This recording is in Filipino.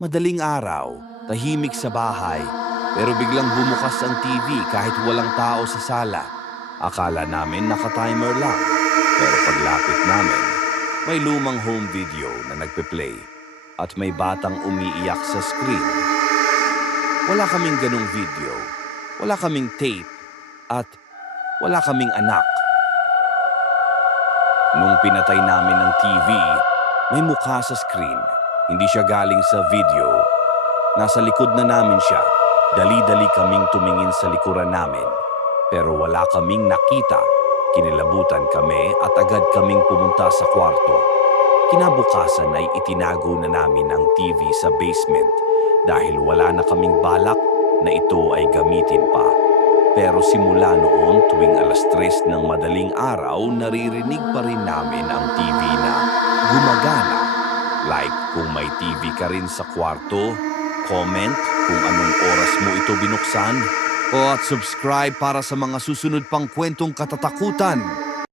Madaling araw, tahimik sa bahay, pero biglang bumukas ang TV kahit walang tao sa sala. Akala namin naka-timer lang, pero paglapit namin, may lumang home video na nagpe-play at may batang umiiyak sa screen. Wala kaming ganong video, wala kaming tape, at wala kaming anak. Nung pinatay namin ang TV, may mukha sa screen. Hindi siya galing sa video. Nasa likod na namin siya. Dali-dali kaming tumingin sa likuran namin. Pero wala kaming nakita. Kinilabutan kami at agad kaming pumunta sa kwarto. Kinabukasan ay itinago na namin ang TV sa basement dahil wala na kaming balak na ito ay gamitin pa. Pero simula noon tuwing 3:00 ng madaling araw, naririnig pa rin namin ang TV na gumagana. Like kung may TV ka rin sa kwarto, comment kung anong oras mo ito binuksan, at subscribe para sa mga susunod pang kwentong katatakutan.